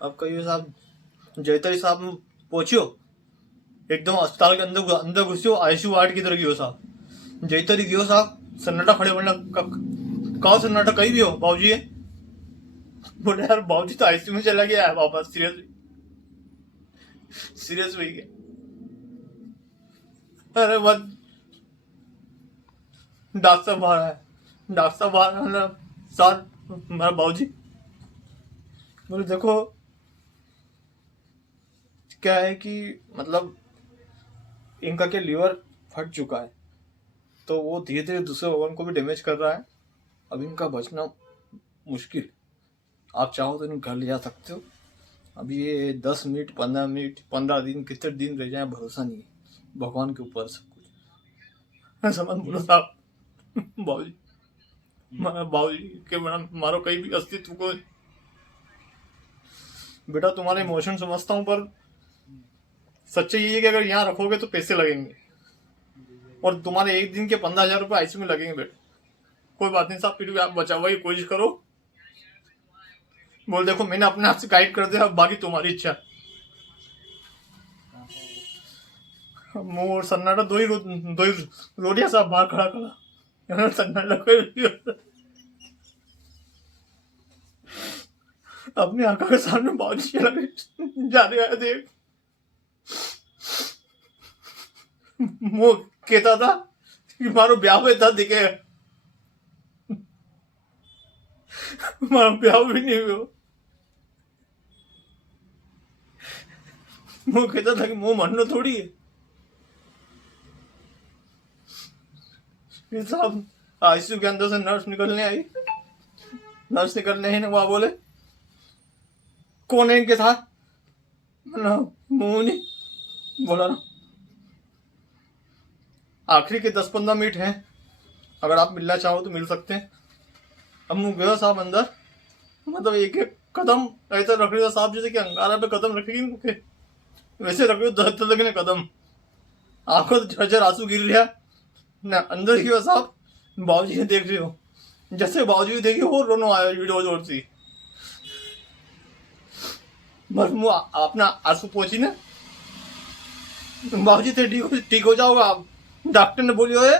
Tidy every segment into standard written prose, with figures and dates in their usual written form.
अब कहियो साहब, जैतरी साहब पहुंचियो एकदम अस्पताल के अंदर अंदर घुसियो, आईसीयू वार्ड की तरह गियो साहब। जैतरी गियो साहब, सन्नाटा खड़े बनना, कहा सन्नाटा कहीं भी हो बाबूजी है। बोले यार बाबूजी तो आईसीयू में चला गया है वापस, सीरियस हुई गया। अरे बस डॉक्टर साहब बाहर है, डॉक्टर साहब बाहर है ना सर, मेरा बाबूजी। बोले देखो क्या है कि मतलब इनका क्या लीवर फट चुका है, तो वो धीरे धीरे दूसरे ऑर्गन को भी डैमेज कर रहा है। अब इनका बचना मुश्किल। आप चाहो तो इन्हें घर ले जा सकते हो। अभी ये 10 मिनट 15 मिनट 15 दिन कितने दिन रह जाए भरोसा नहीं है, भगवान के ऊपर सब कुछ। समझ बोलो साहब, बाबूजी बाबूजी के बिना मारो कहीं भी अस्तित्व को। बेटा तुम्हारे इमोशन समझता हूँ, पर सच्चाई ये है कि अगर यहाँ रखोगे तो पैसे लगेंगे, और तुम्हारे एक दिन के 15,000 रुपये आईसीयू में लगेंगे बेटा। कोई बात नहीं साहब, फिर भी आप बचाओ की कोशिश करो। बोल देखो मैंने अपने आप से गाइड कर दिया, बाकी तुम्हारी इच्छा। मोर सन्नाटा दो ही रोडिया साहब बाहर खड़ा खड़ा सन्नाटा कोई अपनी आंखों के सामने बाबूजी लगे जा रहे देख। वो कहता था कि मारो ब्याह में था दिखे, मारो ब्याह भी नहीं हुआ। वो कहता था कि मुंह मरना थोड़ी है। फिर साहब आईसीयू के अंदर से नर्स निकलने आई, नर्स निकलने ही ना वहां बोले कौन है इनके साथ, मुंह नहीं बोला ना। आखिरी के 10-15 मिनट हैं, अगर आप मिलना चाहो तो मिल सकते हैं। अब मुंह गया साहब अंदर, मतलब एक एक कदम ऐसा रख रही था साहब जैसे कि अंगारा पे कदम रखेगी मुझे, वैसे रख रही दर्द लगने कदम। आंखों तो झरझर आंसू गिर रहा ना, अंदर ही हो साहब। बाबूजी ने देख रही हो, जैसे बाबूजी देखी वो रोनो आया वीडियो जोर सी। बस मुँह अपना आंसू पोछी ना, बाबूजी थे ठीक हो जाओगा आप। डॉक्टर ने बोली है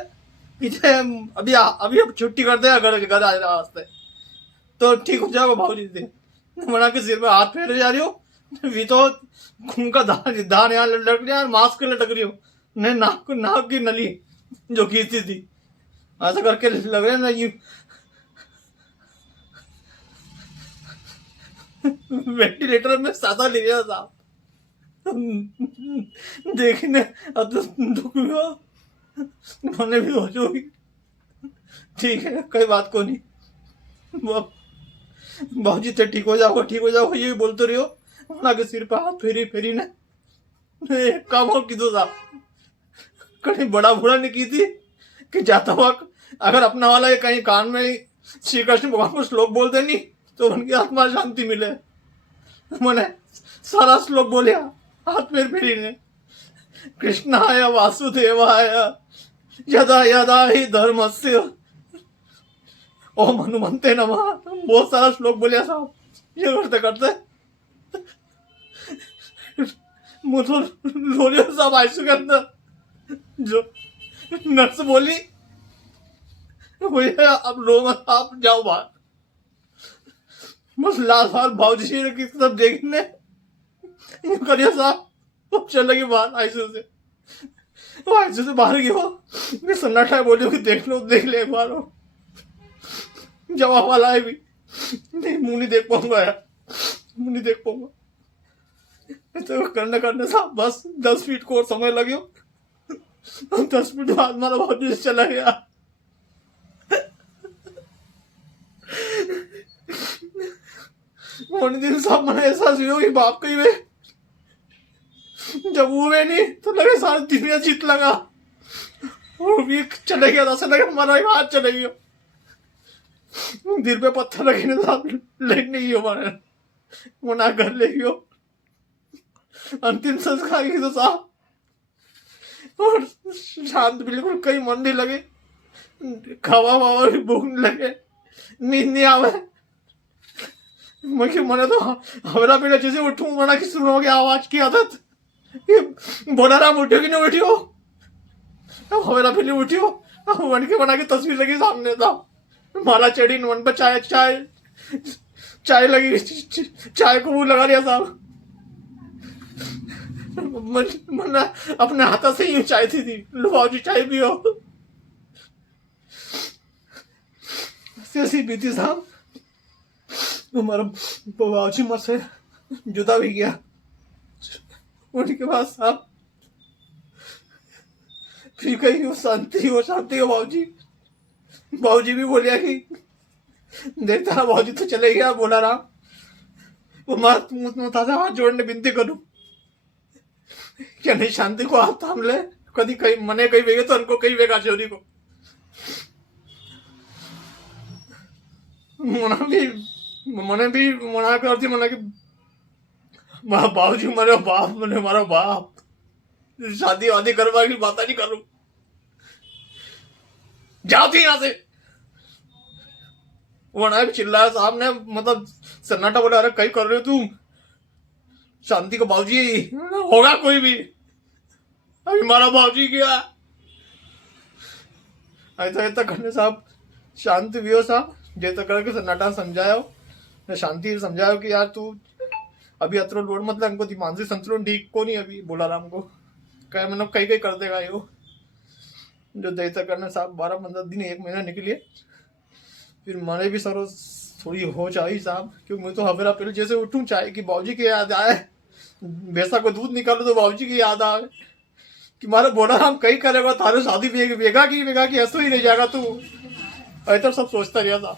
अभी अभी अब छुट्टी कर दे, घर आ रास्ते तो ठीक हो जाएगा बाबूजी से। मना के सिर पे हाथ फेरे जा रही हो, भी तो खून का धान यहाँ लटक रहा है, मास्क लटक रही हो, नहीं नाक की नली जो खींचती थी ऐसा करके लग रहे ना ये वेंटिलेटर में सादा ले गया साहब। देखने अब तो दुख हुआ, मैंने भी हो जाओगी। ठीक है कोई बात को नहीं, बाबूजी तो ठीक हो जाओगे ये बोलते रही हो। वहां के सिर पे हाथ फेरी ने काम हो की दो साहब, कहीं बड़ा बुरा नहीं की थी कि जाता हुआ अगर अपना वाला ये कहीं कान में श्री कृष्ण भगवान को श्लोक बोल देनी तो उनकी आत्मा शांति मिले। मैंने सारा श्लोक बोलिया हाथ में फेरी ने, कृष्णाय वासुदेवाय यदा यदा ही धर्मस्य ओम हनुमंते नमः, बहुत सारा श्लोक बोलिया साहब। ये करते करते रोलियो साहब आईसीयू के अंदर, जो नर्स बोली भैया अब रो मत, आप जाओ बाहर। बस लाल बाबूजी ने किस तरफ देखने करिए साहब, चल लगी बाहर आईसीयू से। वो आईसीयू से बाहर गया, सन्नाटा बोलियो कि देख ले एक बार। जवाब वाला है भी नहीं, मुंह नहीं देख पाऊंगा यार, मुंह नहीं देख पाऊंगा। तो करने साहब बस 10 फीट को और समय लगे, 10 फीट बाद हमारा बाबू चला गया। दिन साहब मैंने ऐसा सीखो कि बाप कही वे जब हुए नहीं तो लगे सारी दुनिया जीत लगा, और भी चले गया, ऐसा लगे हमारा हाथ चले गया, दिल पे पत्थर रखे ना साहब लेट नहीं हो मारे वो ना कर ले गयो। अंतिम संस्कार की तो साहब, और शांत बिल्कुल कहीं मन नहीं लगे, खावा वावा भी भूख नहीं लगे, नींद नहीं आवे, मैंने तो हमारा बेटा जैसे उठूं मना की सुनो की आवाज की आदत बोला राम उठो कि नहीं उठियो, हमारा फिर उठियो मन के बना के तस्वीर लगी सामने था, माला चढ़ी मन पर चाय चाय चाय लगी, चाय को मुंह लगा लिया साहब। मन अपने हाथों से ही चाय थी लो बाबूजी चाय पियो, ऐसी बीती साहब। हमारा बाबूजी मुझ से जुदा भी गया, उनके बाद साहब फिर कहीं वो शांति हो बाबूजी। बाबूजी भी बोलिया कि देखता बाबूजी तो चले गया, बोला रहा वो ताजा हाथ जोड़ने विनती करूं क्या नहीं शांति को हाथ थाम ले, कभी कहीं मने कहीं वेगे तो उनको कहीं वेगा चोरी को मने भी मना करती मना कि बाबूजी मेरे बाप मैंने हमारा बाप शादी वादी करवा की बात नहीं करूं, जाती यहां से। वो ना चिल्लाया साहब ने, मतलब सन्नाटा बोला अरे कहीं कर रहे हो तुम, शांति को बाबूजी होगा कोई भी, अभी हमारा बाबूजी गया ऐसा करने साहब। शांति भी हो साहब जैसा करके सन्नाटा समझाया, शांति समझाया कि यार तू अभी अतरो लोड मतलब हमको मानसिक संतुलन ठीक को नहीं अभी, बोला रहा हमको कह मतलब कहीं कहीं कर देगा यो जो जैसा करने साहब। 12-15 दिन 1 महीना निकलिए, फिर मैंने भी सर थोड़ी होश आई साहब, क्योंकि मैं तो हवेरा पहले जैसे उठूं चाय की बाबूजी की याद आए, भैंसा को दूध निकालो तो बाबूजी की याद आए कि मारे बोला हम कहीं करेगा तारे शादी वेगा की ऐसा ही नहीं जाएगा तू, ऐसा सब सोचता रहा था,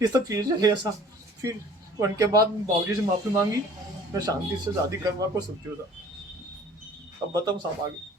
ये सब चीजें चली ऐसा। फिर उनके बाद बाबूजी से माफी मांगी, मैं शांति से शादी करवा को सोचू था। अब बताऊं साहब आगे।